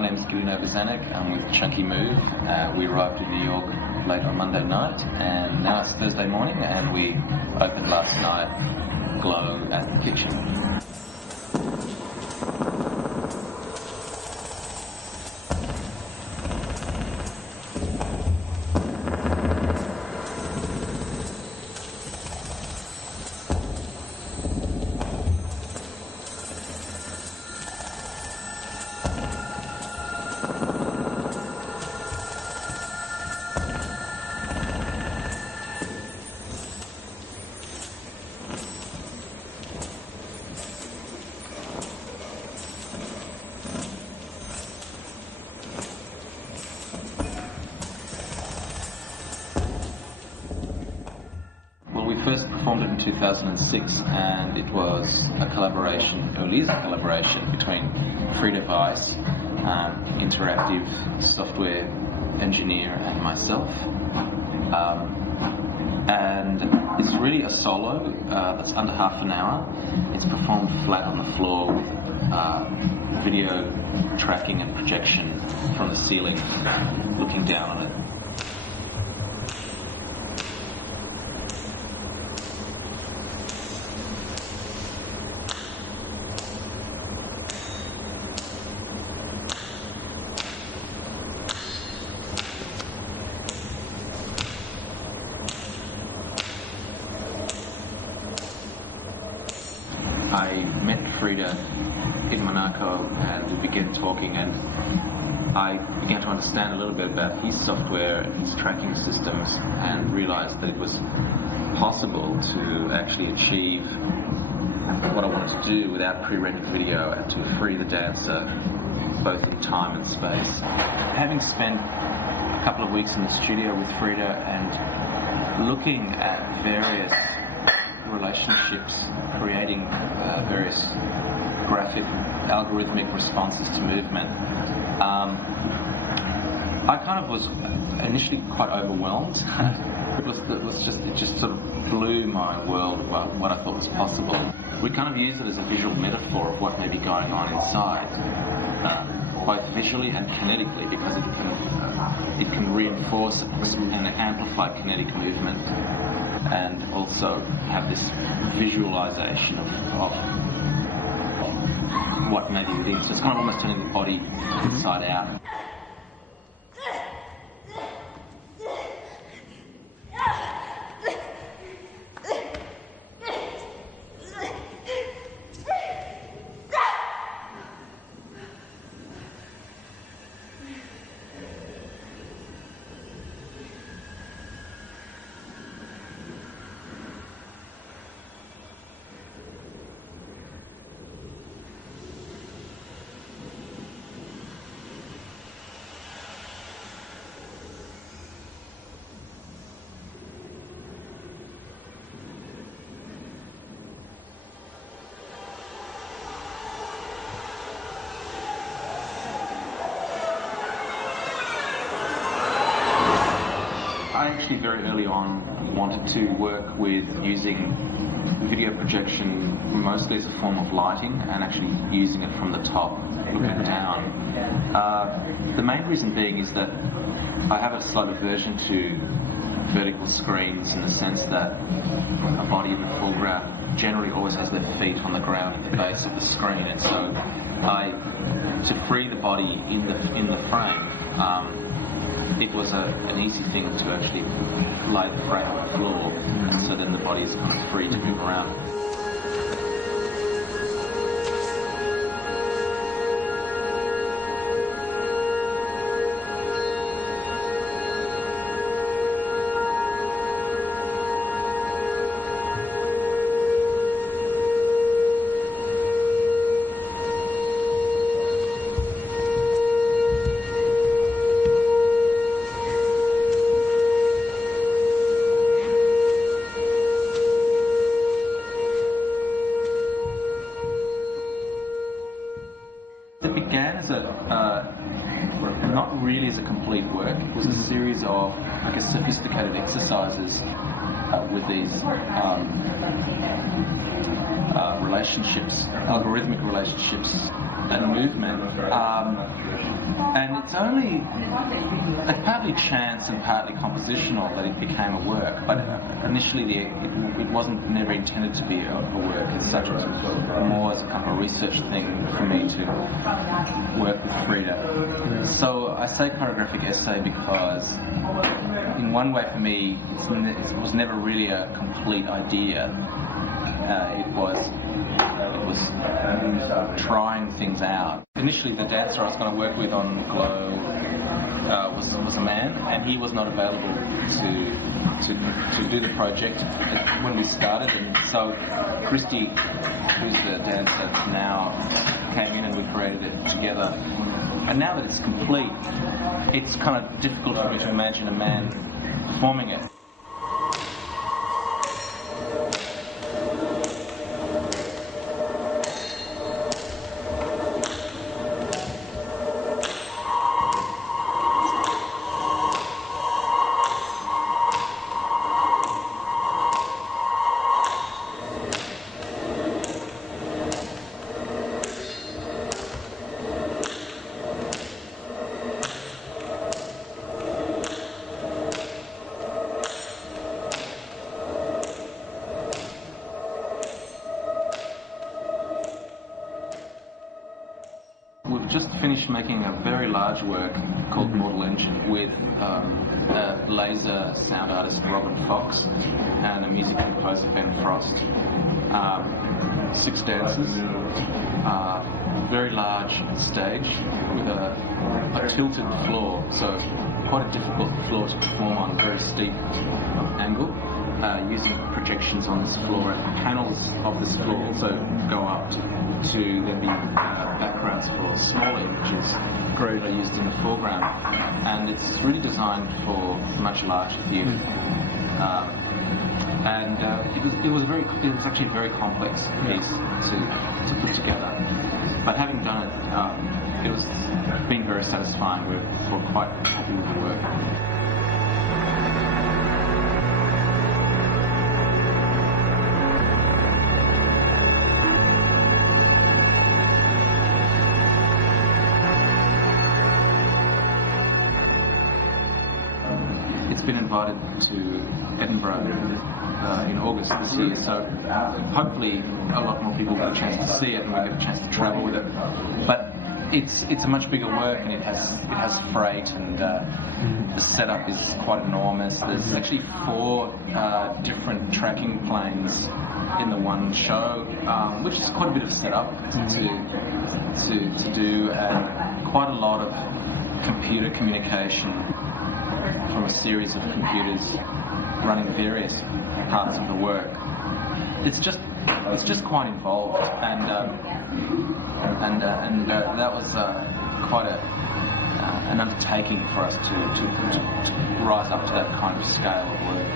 My name is Gideon Obarzanek. I'm with Chunky Move. We arrived in New York late on Monday night, and now it's Thursday morning, and we opened last night Glow at the kitchen. We first performed it in 2006, and it was a collaboration, or is a collaboration, between Frida Weiss, interactive software engineer, and myself. And it's really a solo that's under half an hour. It's performed flat on the floor with video tracking and projection from the ceiling, looking down on it. I met Frida in Monaco, and we began talking, and I began to understand a little bit about his software and his tracking systems, and realized that it was possible to actually achieve what I wanted to do without pre-rendered video, and to free the dancer both in time and space. Having spent a couple of weeks in the studio with Frida and looking at various relationships, creating various graphic, algorithmic responses to movement, I kind of was initially quite overwhelmed. It just sort of blew my world about what I thought was possible. We kind of use it as a visual metaphor of what may be going on inside, both visually and kinetically, because it can reinforce and amplify kinetic movement, and also have this visualization of what may be within. So it's kind of almost turning the body inside out. I actually very early on wanted to work with using video projection mostly as a form of lighting, and actually using it from the top, looking down. The main reason being is that I have a slight aversion to vertical screens, in the sense that a body in the foreground generally always has their feet on the ground at the base of the screen, and so to free the body in the frame, it was an easy thing to actually lay the frame on the floor, and so then the body is kind of free to move around. It began as not really as a complete work. It was a series of, I guess, sophisticated exercises with these relationships, algorithmic relationships and movement, And it's only partly chance and partly compositional that it became a work, but initially it wasn't never intended to be a work as such. It was more as a kind of a research thing for me to work with Frida. So I say choreographic essay because in one way for me it was never really a complete idea. It was trying things out. Initially, the dancer I was going to work with on Glow was a man, and he was not available to do the project when we started. And so Christy, who's the dancer now, came in and we created it together. And now that it's complete, it's kind of difficult for me to imagine a man performing it. We've just finished making a very large work called Mortal Engine with a laser sound artist Robin Fox and a music composer Ben Frost. 6 dancers, very large stage with a tilted floor, so quite a difficult floor to perform on, very steep angle. Using projections on this floor, and panels of this floor also go up to then be backgrounds for smaller images that are used in the foreground, and it's really designed for much larger theatre. It was actually a very complex piece to put together, but having done it, it was been very satisfying. We're quite happy with the work. It's been invited to Edinburgh in August this year, so hopefully a lot more people get a chance to see it and we get a chance to travel with it. But it's a much bigger work, and it has freight, and the setup is quite enormous. There's actually 4 different tracking planes in the one show, which is quite a bit of setup to do, and quite a lot of computer communication from a series of computers running various parts of the work. It's just quite involved, and that was quite an undertaking for us to rise up to that kind of scale of work.